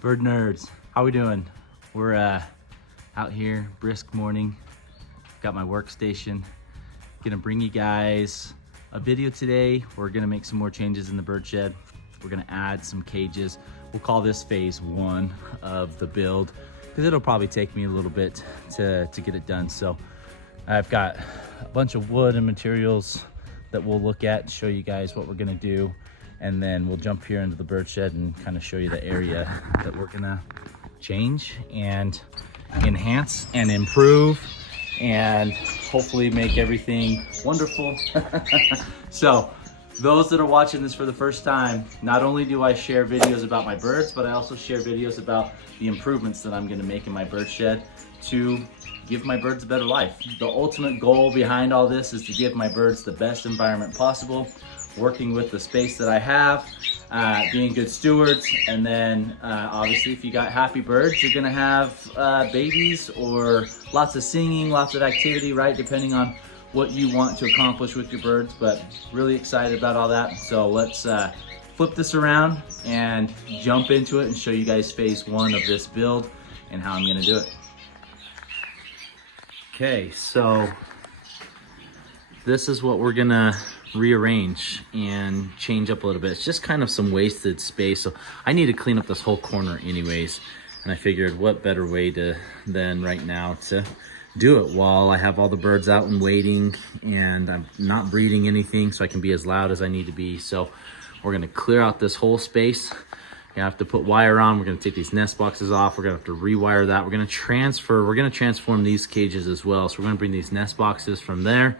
Bird nerds, how we doing? We're out here, brisk morning. Got my workstation. Gonna bring you guys a video today. We're gonna make some more changes in the bird shed. We're gonna add some cages. We'll call this phase one of the build because it'll probably take me a little bit to get it done. So I've got a bunch of wood and materials that we'll look at and show you guys what we're gonna do. And then we'll jump here into the bird shed and kind of show you the area that we're gonna change and enhance and improve and hopefully make everything wonderful. So those that are watching this for the first time, not only do I share videos about my birds, but I also share videos about the improvements that I'm gonna make in my bird shed to give my birds a better life. The ultimate goal behind all this is to give my birds the best environment possible, working with the space that I have, being good stewards, and then obviously if you got happy birds, you're gonna have babies or lots of singing, lots of activity, right? Depending on what you want to accomplish with your birds, but really excited about all that. So let's flip this around and jump into it and show you guys phase one of this build and how I'm gonna do it. Okay, so this is what we're gonna rearrange and change up a little bit. It's just kind of some wasted space. So I need to clean up this whole corner anyways. And I figured what better way than right now to do it while I have all the birds out and waiting and I'm not breeding anything, so I can be as loud as I need to be. So we're gonna clear out this whole space. You have to put wire on. We're gonna take these nest boxes off. We're gonna have to rewire that. We're gonna transform these cages as well. So we're gonna bring these nest boxes from there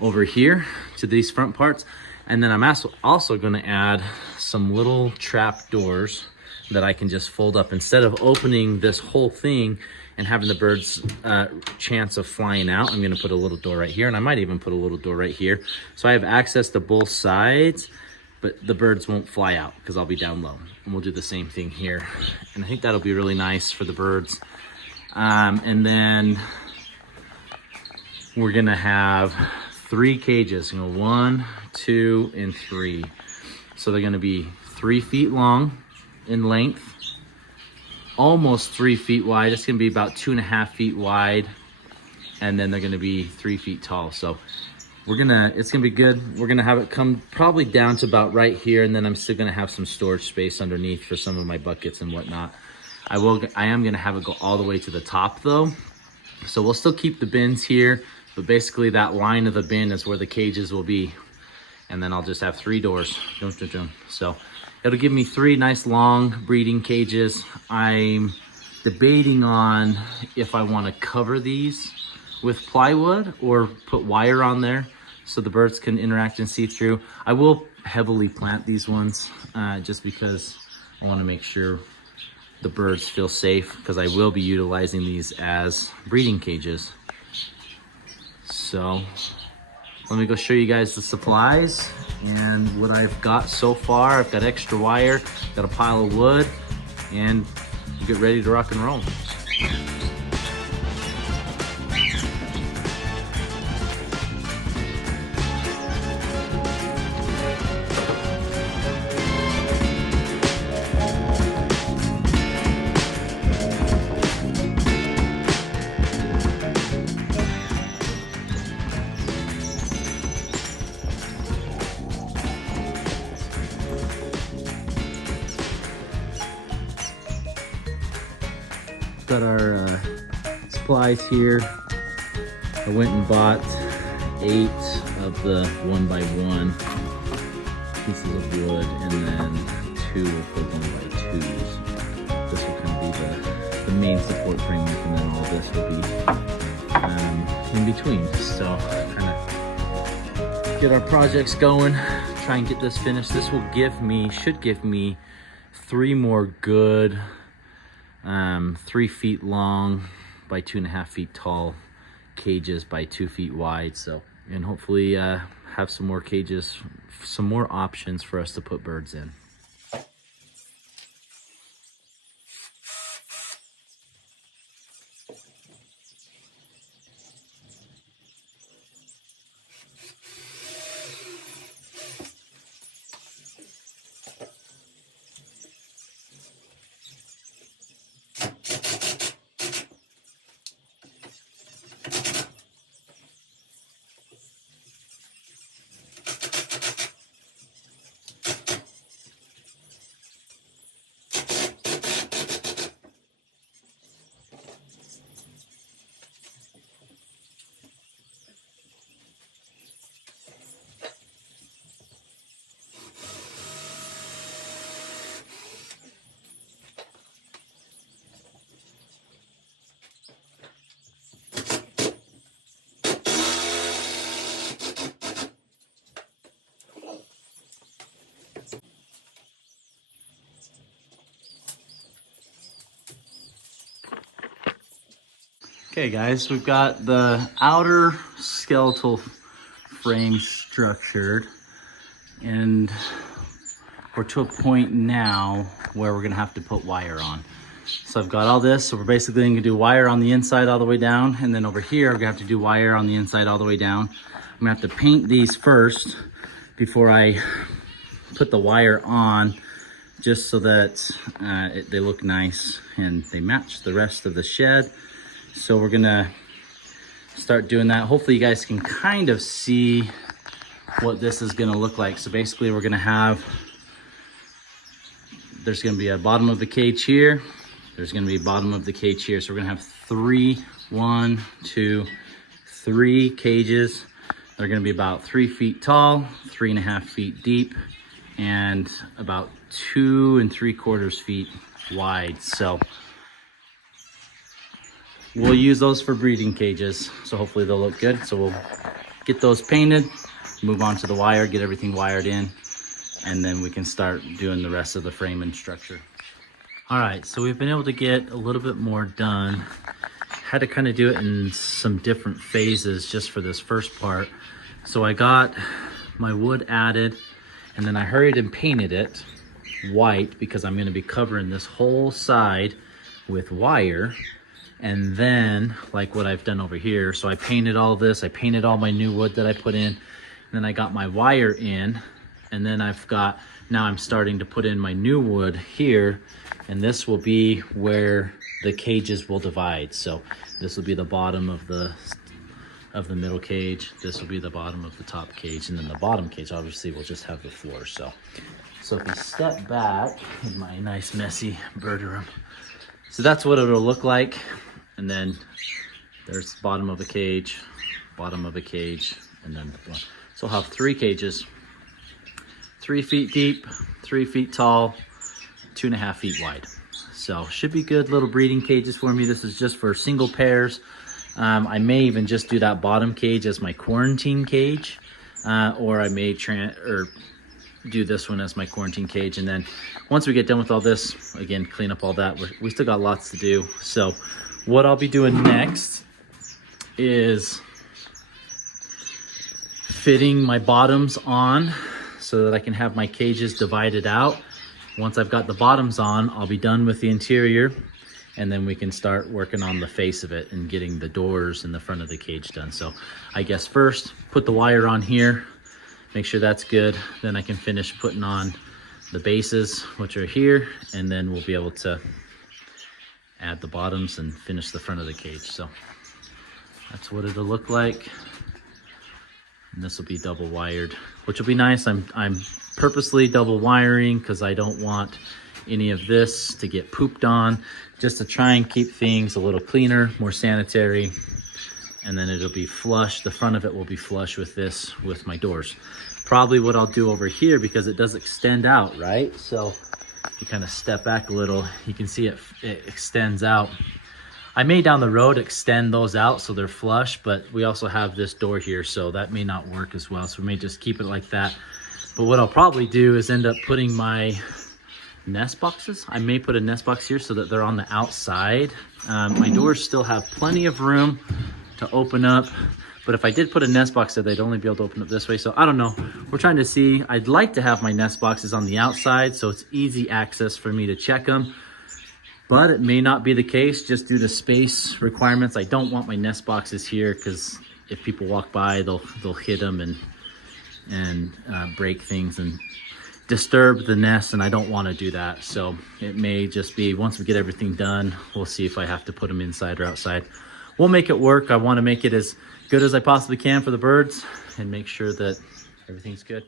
over here to these front parts. And then I'm also gonna add some little trap doors that I can just fold up. Instead of opening this whole thing and having the birds chance of flying out, I'm gonna put a little door right here, and I might even put a little door right here. So I have access to both sides, but the birds won't fly out because I'll be down low. And we'll do the same thing here. And I think that'll be really nice for the birds. And then we're gonna have 3 cages, 1, 2, and 3. So they're gonna be 3 feet long in length, almost 3 feet wide. It's gonna be about 2.5 feet wide. And then they're gonna be 3 feet tall. So it's gonna be good. We're gonna have it come probably down to about right here. And then I'm still gonna have some storage space underneath for some of my buckets and whatnot. I am gonna have it go all the way to the top though. So we'll still keep the bins here, but basically that line of the bin is where the cages will be. And then I'll just have 3 doors. So it'll give me 3 nice long breeding cages. I'm debating on if I wanna cover these with plywood or put wire on there so the birds can interact and see through. I will heavily plant these ones just because I wanna make sure the birds feel safe, because I will be utilizing these as breeding cages. So let me go show you guys the supplies and what I've got so far. I've got extra wire, got a pile of wood, and get ready to rock and roll. Got our supplies here. I went and bought 8 of the 1x1 pieces of wood, and then 2 of the 1x2s. This will kind of be the main support framework, and then all this will be in between. So kind of get our projects going, try and get this finished. This should give me 3 more good 3 feet long by 2.5 feet tall cages by 2 feet wide. So, and hopefully have some more cages, some more options for us to put birds in. Okay guys, we've got the outer skeletal frame structured, and we're to a point now where we're gonna have to put wire on. So I've got all this, so we're basically gonna do wire on the inside all the way down, and then over here we're gonna have to do wire on the inside all the way down. I'm gonna have to paint these first before I put the wire on, just so that they look nice and they match the rest of the shed. So we're gonna start doing that. Hopefully you guys can kind of see what this is gonna look like. So basically we're gonna have, there's gonna be a bottom of the cage here. There's gonna be a bottom of the cage here. So we're gonna have three cages. They're gonna be about 3 feet tall, 3.5 feet deep, and about 2 3/4 feet wide. So we'll use those for breeding cages. So hopefully they'll look good. So we'll get those painted, move on to the wire, get everything wired in, and then we can start doing the rest of the frame and structure. All right, so we've been able to get a little bit more done. Had to kind of do it in some different phases just for this first part. So I got my wood added, and then I hurried and painted it white because I'm gonna be covering this whole side with wire. And then, like what I've done over here, so I painted all this, I painted all my new wood that I put in, and then I got my wire in, and then now I'm starting to put in my new wood here, and this will be where the cages will divide. So this will be the bottom of the middle cage, this will be the bottom of the top cage, and then the bottom cage obviously will just have the floor. So if you step back in my nice messy bird room, so that's what it'll look like. And then there's the bottom of a cage, and then so I'll have 3 cages, 3 feet deep, 3 feet tall, 2.5 feet wide. So should be good little breeding cages for me. This is just for single pairs. I may even just do that bottom cage as my quarantine cage, or I may do this one as my quarantine cage. And then once we get done with all this, again, clean up all that, we still got lots to do. So what I'll be doing next is fitting my bottoms on so that I can have my cages divided out. Once I've got the bottoms on, I'll be done with the interior, and then we can start working on the face of it and getting the doors and the front of the cage done. So I guess first, put the wire on here, make sure that's good. Then I can finish putting on the bases, which are here, and then we'll be able to add the bottoms and finish the front of the cage. So that's what it'll look like. And this will be double wired, which will be nice. I'm purposely double wiring because I don't want any of this to get pooped on, just to try and keep things a little cleaner, more sanitary. And then it'll be flush. The front of it will be flush with this, with my doors. Probably what I'll do over here, because it does extend out, right? So you kind of step back a little, you can see it extends out. I may down the road extend those out so they're flush, but we also have this door here, so that may not work as well. So we may just keep it like that. But what I'll probably do is end up putting my nest boxes. I may put a nest box here so that they're on the outside. My doors still have plenty of room to open up, but if I did put a nest box there, they'd only be able to open up this way. So I don't know, we're trying to see. I'd like to have my nest boxes on the outside so it's easy access for me to check them, but it may not be the case just due to space requirements. I don't want my nest boxes here because if people walk by, they'll hit them and break things and disturb the nest, and I don't want to do that. So it may just be, once we get everything done, we'll see if I have to put them inside or outside. We'll make it work. I want to make it as good as I possibly can for the birds and make sure that everything's good.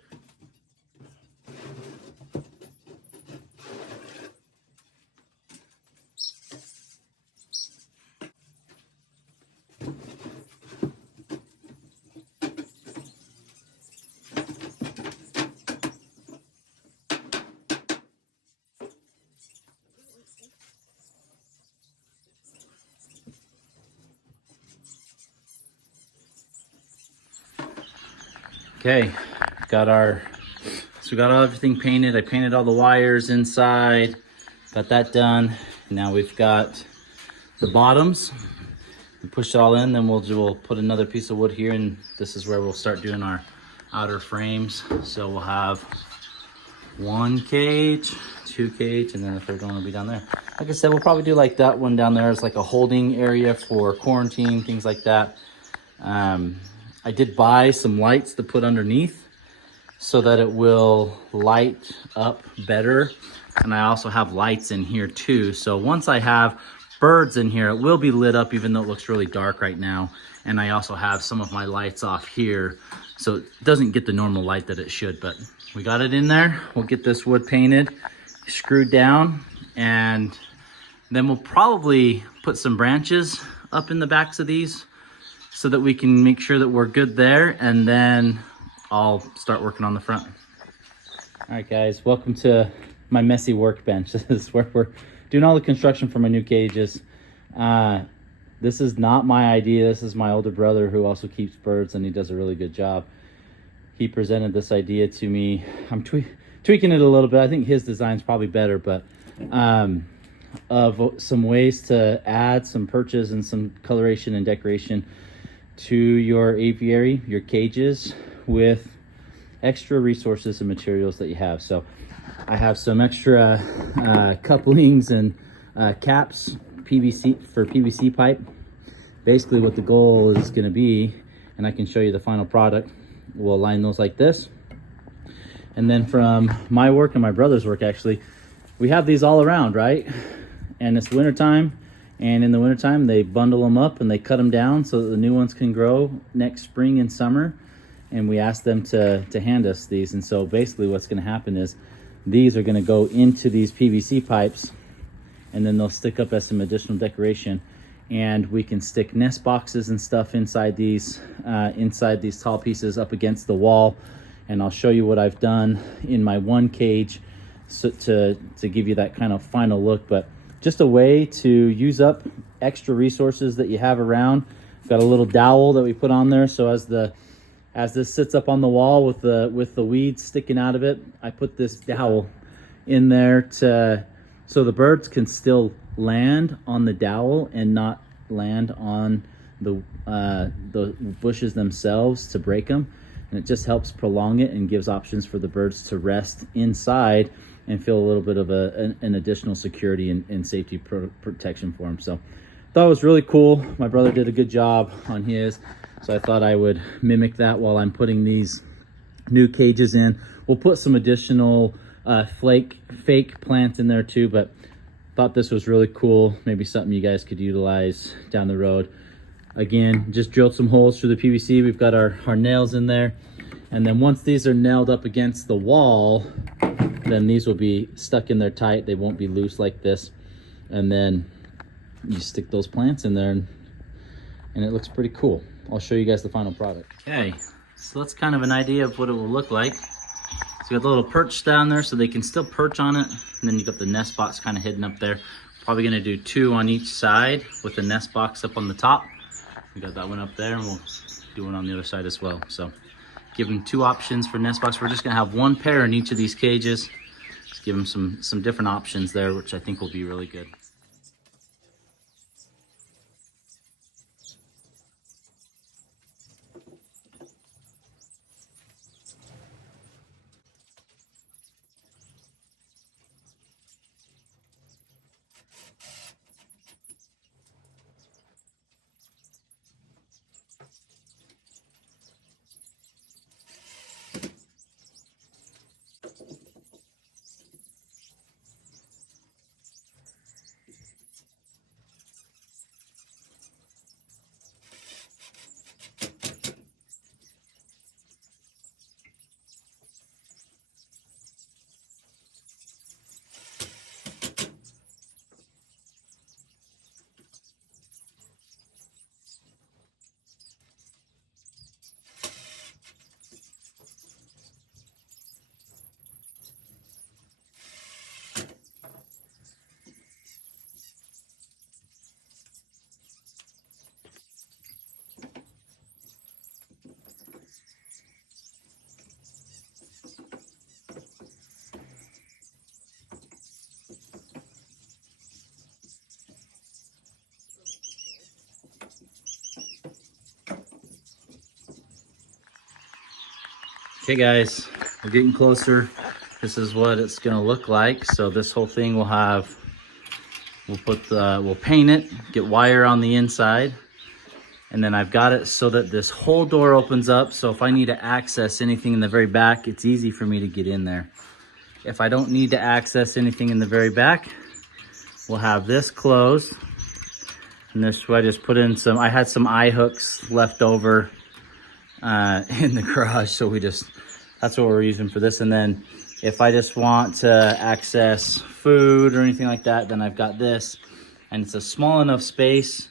Okay, we got everything painted. I painted all the wires inside, got that done. Now we've got the bottoms. We push it all in, then we'll put another piece of wood here, and this is where we'll start doing our outer frames. So we'll have 1 cage, 2 cage, and then the third one will be down there. Like I said, we'll probably do like that one down there as like a holding area for quarantine, things like that. I did buy some lights to put underneath so that it will light up better. And I also have lights in here too. So once I have birds in here, it will be lit up even though it looks really dark right now. And I also have some of my lights off here, so it doesn't get the normal light that it should, but we got it in there. We'll get this wood painted, screwed down, and then we'll probably put some branches up in the backs of these so that we can make sure that we're good there, and then I'll start working on the front. All right, guys, welcome to my messy workbench. This is where we're doing all the construction for my new cages. This is not my idea. This is my older brother who also keeps birds, and he does a really good job. He presented this idea to me. I'm tweaking it a little bit. I think his design's probably better, but of some ways to add some perches and some coloration and decoration to your aviary, your cages, with extra resources and materials that you have. So I have some extra couplings and caps, PVC pipe. Basically what the goal is going to be, and I can show you the final product. We'll align those like this. And then from my work and my brother's work, actually, we have these all around, right? And it's wintertime, and in the wintertime they bundle them up and they cut them down so that the new ones can grow next spring and summer. And we asked them to hand us these. And so basically what's going to happen is these are going to go into these PVC pipes, and then they'll stick up as some additional decoration. And we can stick nest boxes and stuff inside these tall pieces up against the wall. And I'll show you what I've done in my 1 cage so to give you that kind of final look. But just a way to use up extra resources that you have around. I've got a little dowel that we put on there, so as this sits up on the wall with the weeds sticking out of it, I put this dowel in there so the birds can still land on the dowel and not land on the bushes themselves to break them. And it just helps prolong it and gives options for the birds to rest inside and feel a little bit of an additional security and safety protection for them. So thought it was really cool. My brother did a good job on his, so I thought I would mimic that while I'm putting these new cages in. We'll put some additional fake plants in there too, but thought this was really cool. Maybe something you guys could utilize down the road. Again, just drilled some holes through the PVC. We've got our nails in there. And then once these are nailed up against the wall, then these will be stuck in there tight. They won't be loose like this. And then you stick those plants in there, and it looks pretty cool. I'll show you guys the final product. Okay, so that's kind of an idea of what it will look like. So you got the little perch down there so they can still perch on it. And then you got the nest box kind of hidden up there. Probably gonna do 2 on each side with the nest box up on the top. We got that one up there, and we'll do one on the other side as well. So give them 2 options for nest box. We're just gonna have 1 pair in each of these cages. Just give them some different options there, which I think will be really good. Okay guys, we're getting closer. This is what it's gonna look like. So this whole thing will have, we'll paint it, get wire on the inside, and then I've got it so that this whole door opens up. So if I need to access anything in the very back, it's easy for me to get in there. If I don't need to access anything in the very back, we'll have this closed. And this way I just put in some, I had some eye hooks left over in the garage, so that's what we're using for this. And then if I just want to access food or anything like that, then I've got this, and it's a small enough space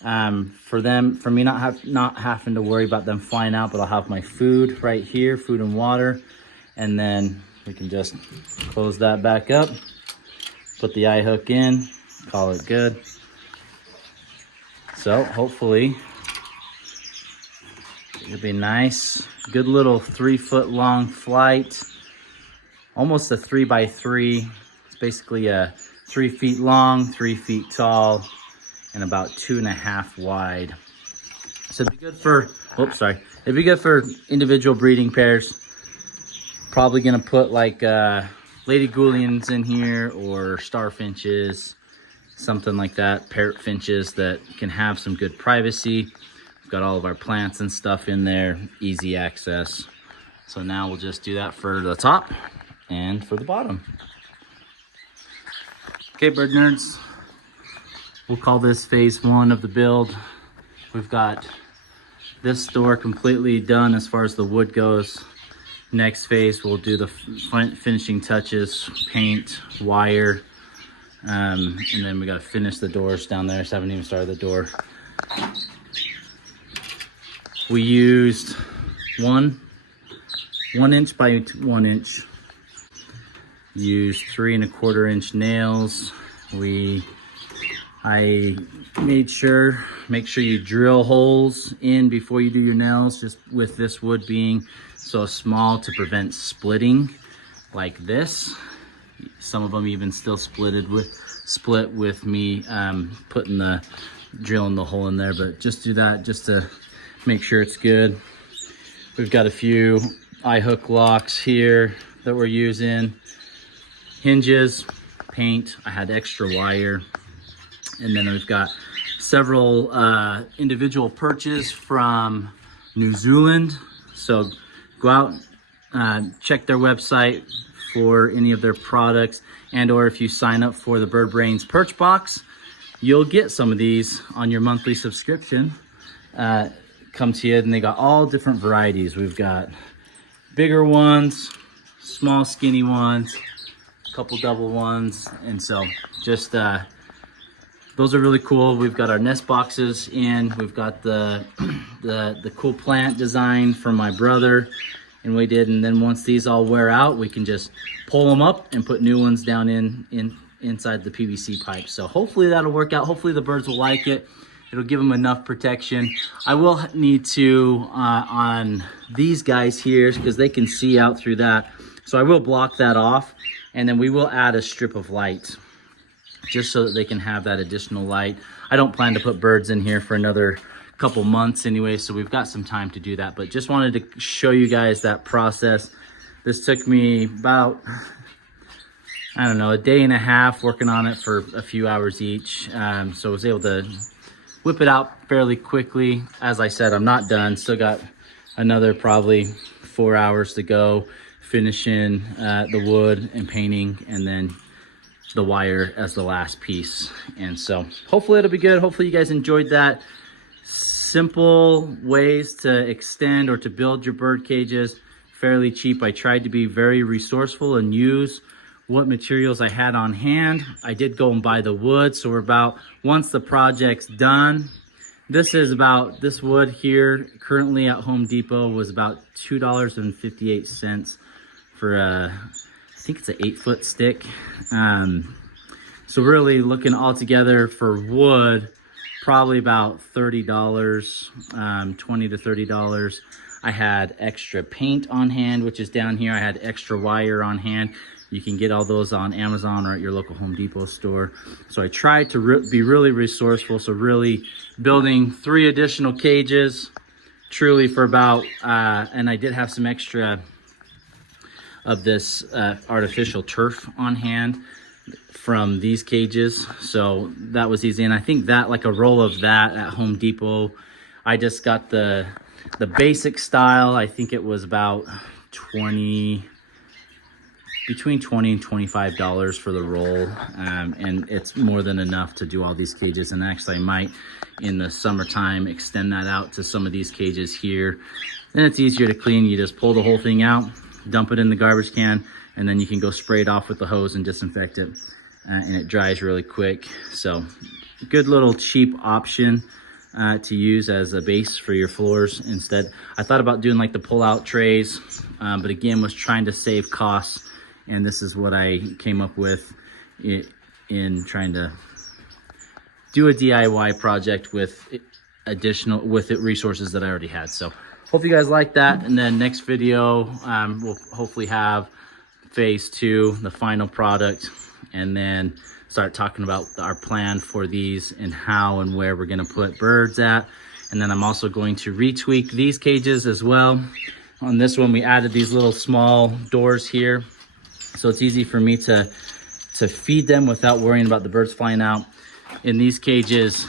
for me not having to worry about them flying out. But I'll have my food right here, food and water, and then we can just close that back up, put the eye hook in, call it good. So hopefully it'll be nice, good little 3-foot long flight, almost a 3x3. It's basically a 3 feet long, 3 feet tall, and about 2.5 wide. So it'd be good for, it'd be good for individual breeding pairs. Probably gonna put like Lady Goulians in here, or starfinches, something like that, parrot finches that can have some good privacy. We've got all of our plants and stuff in there, easy access. So now we'll just do that for the top and for the bottom. Okay, bird nerds, we'll call this phase 1 of the build. We've got this door completely done as far as the wood goes. Next phase, we'll do the finishing touches, paint, wire, and then we gotta finish the doors down there. So I haven't even started the door. We used 1 inch by 1 inch. Used 3¼ inch nails. I made sure, make sure you drill holes in before you do your nails, just with this wood being so small to prevent splitting like this. Some of them even still split with me drilling the hole in there, but just do that just to make sure it's good. We've got a few eye hook locks here that we're using, hinges, paint. I had extra wire, and then we've got several individual perches from New Zealand. So go out, check their website for any of their products, and or if you sign up for the Bird Brains Perch Box, you'll get some of these on your monthly subscription. Come to you, and they got all different varieties. We've got bigger ones, small skinny ones, a couple double ones, and so just those are really cool. We've got our nest boxes in. We've got the cool plant design from my brother, and we did. And then once these all wear out, we can just pull them up and put new ones down inside the PVC pipe. So hopefully that'll work out. Hopefully the birds will like it. It'll give them enough protection. I will need to on these guys here, because they can see out through that. So I will block that off, and then we will add a strip of light, just so that they can have that additional light. I don't plan to put birds in here for another couple months anyway, so we've got some time to do that. But just wanted to show you guys that process. This took me about, I don't know, a day and a half working on it for a few hours each. So I was able to whip it out fairly quickly. As I said, I'm not done. Still got another probably 4 hours to go, finishing the wood and painting, and then the wire as the last piece. And so hopefully it'll be good. Hopefully you guys enjoyed that. Simple ways to extend or to build your bird cages, fairly cheap. I tried to be very resourceful and use what materials I had on hand. I did go and buy the wood, so we're about, once the project's done, this wood here currently at Home Depot was about $2.58 for I think it's an 8-foot stick. So really looking all together for wood, probably about $30, $20 to $30. I had extra paint on hand, which is down here. I had extra wire on hand. You can get all those on Amazon or at your local Home Depot store. So I tried to be really resourceful. So really building 3 additional cages, truly for about, and I did have some extra of this artificial turf on hand from these cages, so that was easy. And I think that, like a roll of that at Home Depot, I just got the basic style. I think it was about between $20 and $25 for the roll, and it's more than enough to do all these cages. And actually I might in the summertime extend that out to some of these cages here. Then it's easier to clean. You just pull the whole thing out, dump it in the garbage can, and then you can go spray it off with the hose and disinfect it, and it dries really quick. So good little cheap option to use as a base for your floors. Instead, I thought about doing like the pull-out trays, but again was trying to save costs, and this is what I came up with in trying to do a DIY project with resources that I already had. So hope you guys like that. And then next video, we'll hopefully have phase 2, the final product, and then start talking about our plan for these and how and where we're going to put birds at. And then I'm also going to retweak these cages as well. On this one, we added these little small doors here, so it's easy for me to feed them without worrying about the birds flying out. In these cages,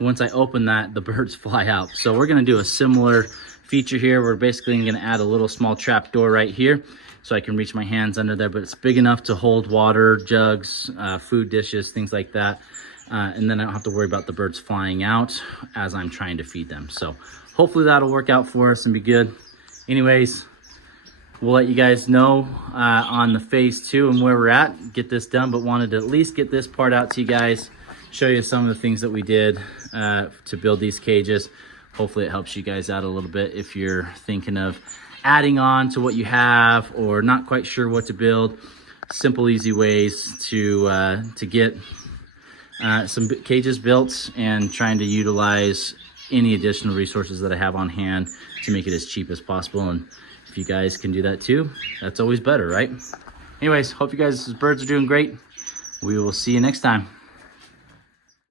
once I open that, the birds fly out. So we're going to do a similar feature here. We're basically going to add a little small trap door right here, so I can reach my hands under there, but it's big enough to hold water, jugs, food dishes, things like that. And then I don't have to worry about the birds flying out as I'm trying to feed them. So hopefully that'll work out for us and be good. Anyways, we'll let you guys know on the phase 2 and where we're at. Get this done, but wanted to at least get this part out to you guys, show you some of the things that we did to build these cages. Hopefully it helps you guys out a little bit if you're thinking of adding on to what you have or not quite sure what to build. Simple, easy ways to get some cages built, and trying to utilize any additional resources that I have on hand to make it as cheap as possible. And if you guys can do that too, that's always better, right? Anyways, hope you guys' birds are doing great. We will see you next time.